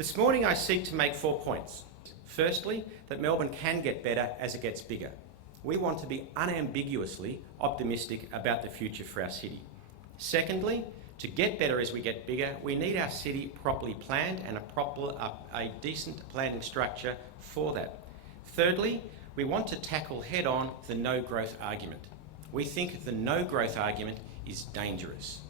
This morning I seek to make 4 points. Firstly, that Melbourne can get better as it gets bigger. We want to be unambiguously optimistic about the future for our city. Secondly, to get better as we get bigger, we need our city properly planned and a decent planning structure for that. Thirdly, we want to tackle head-on the no-growth argument. We think the no-growth argument is dangerous.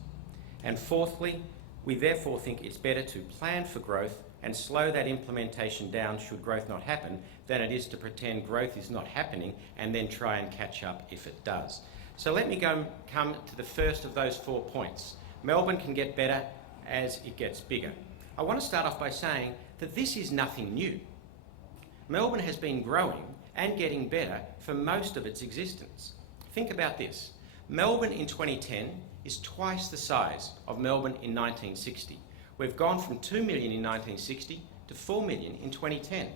And fourthly, we therefore think it's better to plan for growth and slow that implementation down should growth not happen than it is to pretend growth is not happening and then try and catch up if it does. So let me come to the first of those 4 points. Melbourne can get better as it gets bigger. I want to start off by saying that this is nothing new. Melbourne has been growing and getting better for most of its existence. Think about this. Melbourne in 2010 is twice the size of Melbourne in 1960. We've gone from 2 million in 1960 to 4 million in 2010.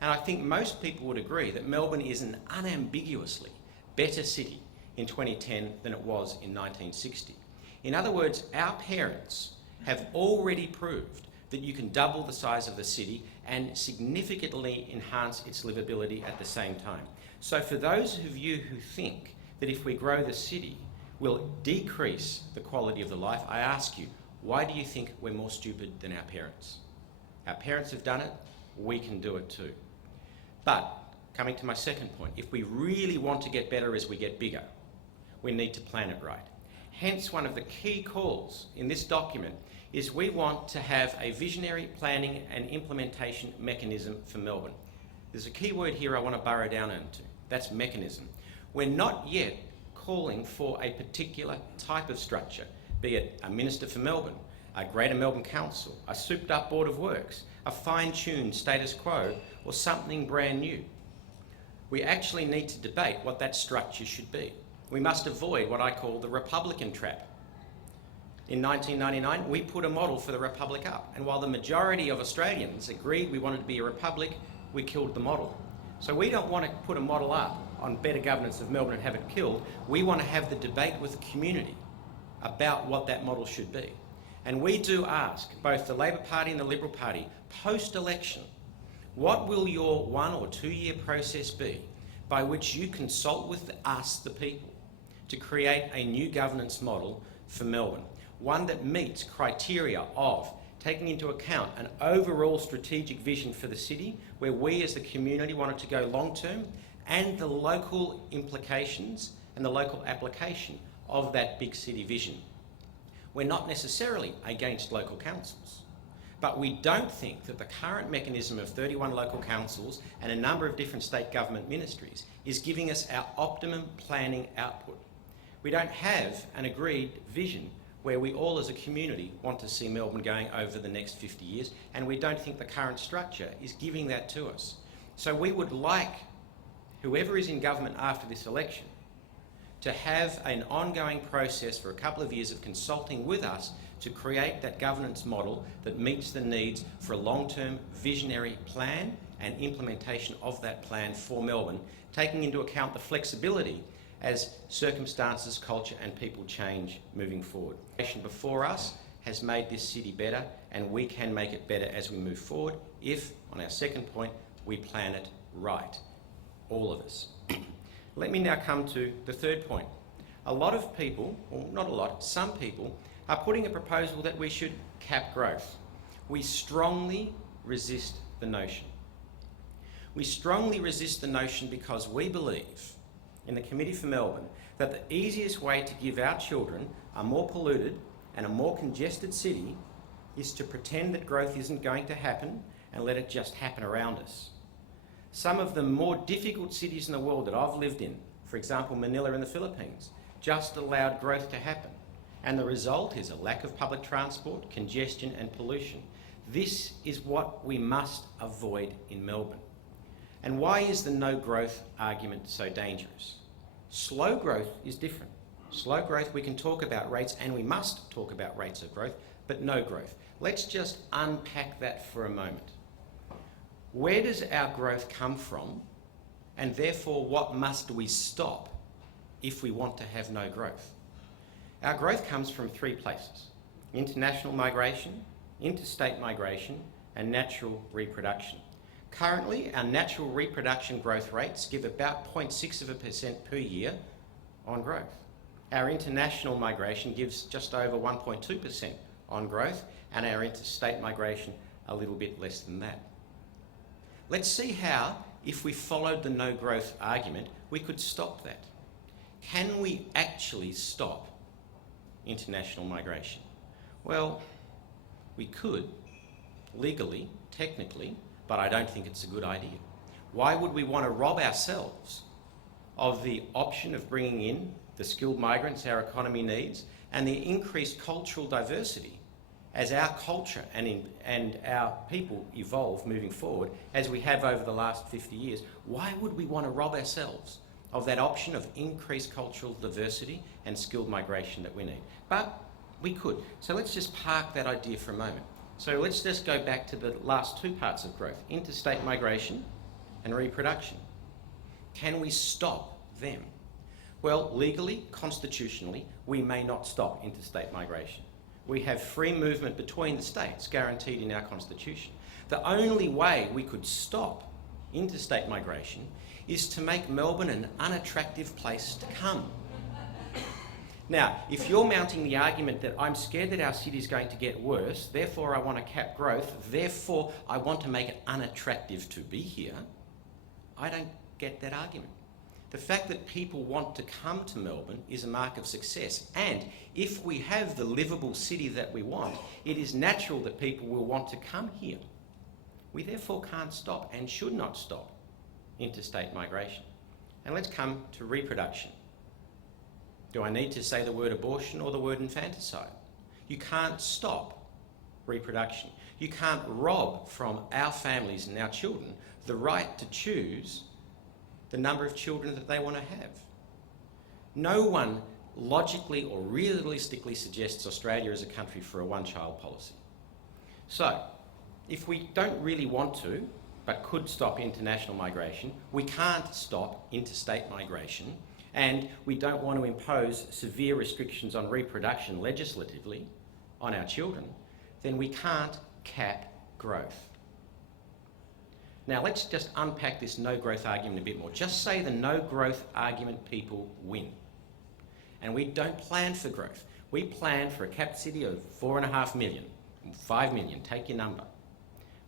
And I think most people would agree that Melbourne is an unambiguously better city in 2010 than it was in 1960. In other words, our parents have already proved that you can double the size of the city and significantly enhance its livability at the same time. So for those of you who think that if we grow the city, we'll decrease the quality of the life, I ask you, why do you think we're more stupid than our parents? Our parents have done it, we can do it too. But, coming to my second point, if we really want to get better as we get bigger, we need to plan it right. Hence, one of the key calls in this document is we want to have a visionary planning and implementation mechanism for Melbourne. There's a key word here I want to burrow down into. That's mechanism. We're not yet calling for a particular type of structure, be it a Minister for Melbourne, a Greater Melbourne Council, a souped-up Board of Works, a fine-tuned status quo, or something brand new. We actually need to debate what that structure should be. We must avoid what I call the Republican trap. In 1999, we put a model for the Republic up, and while the majority of Australians agreed we wanted to be a republic, we killed the model. So we don't want to put a model up on better governance of Melbourne and have it killed. We want to have the debate with the community about what that model should be. And we do ask both the Labor Party and the Liberal Party, post-election, what will your 1 or 2 year process be by which you consult with us, the people, to create a new governance model for Melbourne? One that meets criteria of taking into account an overall strategic vision for the city, where we as the community want it to go long term, and the local implications and the local application of that big city vision. We're not necessarily against local councils, but we don't think that the current mechanism of 31 local councils and a number of different state government ministries is giving us our optimum planning output. We don't have an agreed vision where we all as a community want to see Melbourne going over the next 50 years, and we don't think the current structure is giving that to us. So we would like whoever is in government after this election to have an ongoing process for a couple of years of consulting with us to create that governance model that meets the needs for a long-term visionary plan and implementation of that plan for Melbourne, taking into account the flexibility as circumstances, culture and people change moving forward. The generation before us has made this city better, and we can make it better as we move forward if, on our second point, we plan it right. All of us. Let me now come to the third point. A lot of people, or not a lot, some people, are putting a proposal that we should cap growth. We strongly resist the notion. We strongly resist the notion because we believe, in the Committee for Melbourne, that the easiest way to give our children a more polluted and a more congested city is to pretend that growth isn't going to happen and let it just happen around us. Some of the more difficult cities in the world that I've lived in, for example Manila in the Philippines, just allowed growth to happen. And the result is a lack of public transport, congestion and pollution. This is what we must avoid in Melbourne. And why is the no growth argument so dangerous? Slow growth is different. Slow growth, we can talk about rates, and we must talk about rates of growth, but no growth. Let's just unpack that for a moment. Where does our growth come from, and therefore what must we stop if we want to have no growth? Our growth comes from 3 places: international migration, interstate migration, and natural reproduction. Currently, our natural reproduction growth rates give about 0.6% per year on growth. Our international migration gives just over 1.2% on growth, and our interstate migration a little bit less than that. Let's see how, if we followed the no growth argument, we could stop that. Can we actually stop international migration? Well, we could, legally, technically, but I don't think it's a good idea. Why would we want to rob ourselves of the option of bringing in the skilled migrants our economy needs and the increased cultural diversity as our culture and our people evolve moving forward, as we have over the last 50 years? Why would we want to rob ourselves of that option of increased cultural diversity and skilled migration that we need? But we could. So let's just park that idea for a moment. So let's just go back to the last two parts of growth, interstate migration and reproduction. Can we stop them? Well, legally, constitutionally, we may not stop interstate migration. We have free movement between the states guaranteed in our constitution. The only way we could stop interstate migration is to make Melbourne an unattractive place to come. Now, if you're mounting the argument that I'm scared that our city is going to get worse, therefore I want to cap growth, therefore I want to make it unattractive to be here, I don't get that argument. The fact that people want to come to Melbourne is a mark of success. And if we have the livable city that we want, it is natural that people will want to come here. We therefore can't stop and should not stop interstate migration. And let's come to reproduction. Do I need to say the word abortion or the word infanticide? You can't stop reproduction. You can't rob from our families and our children the right to choose the number of children that they want to have. No one logically or realistically suggests Australia is a country for a one-child policy. So, if we don't really want to, but could stop international migration, we can't stop interstate migration, and we don't want to impose severe restrictions on reproduction legislatively on our children, then we can't cap growth. Now let's just unpack this no growth argument a bit more. Just say the no growth argument people win. And we don't plan for growth. We plan for a capped city of 4.5 million, 5 million, take your number.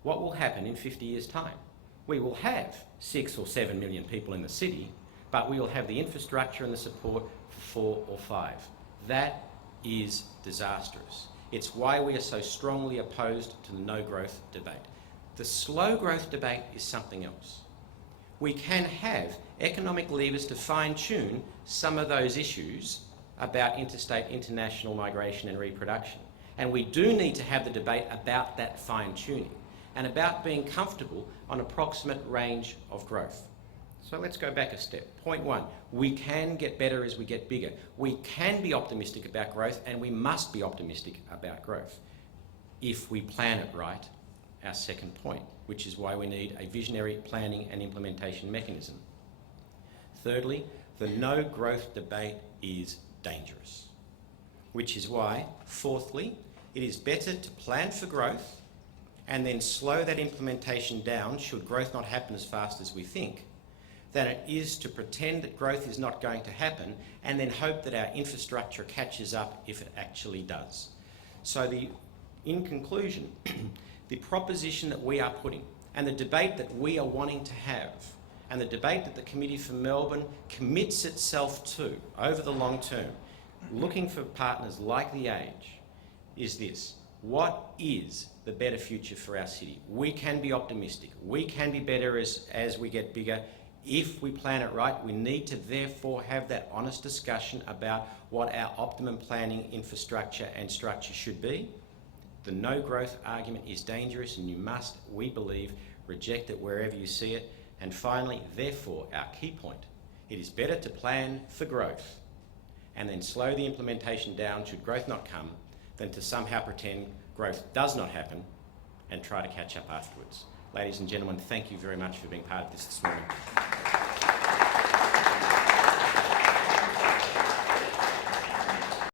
What will happen in 50 years' time? We will have 6 or 7 million people in the city, but we will have the infrastructure and the support for 4 or 5. That is disastrous. It's why we are so strongly opposed to the no growth debate. The slow growth debate is something else. We can have economic levers to fine-tune some of those issues about interstate, international migration and reproduction. And we do need to have the debate about that fine-tuning and about being comfortable on approximate range of growth. So let's go back a step. Point 1, we can get better as we get bigger. We can be optimistic about growth, and we must be optimistic about growth if we plan it right. Our second point, which is why we need a visionary planning and implementation mechanism. Thirdly, the no growth debate is dangerous, which is why, fourthly, it is better to plan for growth and then slow that implementation down should growth not happen as fast as we think, than it is to pretend that growth is not going to happen and then hope that our infrastructure catches up if it actually does. So in conclusion, the proposition that we are putting and the debate that we are wanting to have and the debate that the Committee for Melbourne commits itself to over the long term, looking for partners like The Age, is this: what is the better future for our city? We can be optimistic. We can be better as we get bigger. If we plan it right, we need to therefore have that honest discussion about what our optimum planning, infrastructure and structure should be. The no growth argument is dangerous, and you must, we believe, reject it wherever you see it. And finally, therefore, our key point, it is better to plan for growth and then slow the implementation down should growth not come than to somehow pretend growth does not happen and try to catch up afterwards. Ladies and gentlemen, thank you very much for being part of this morning.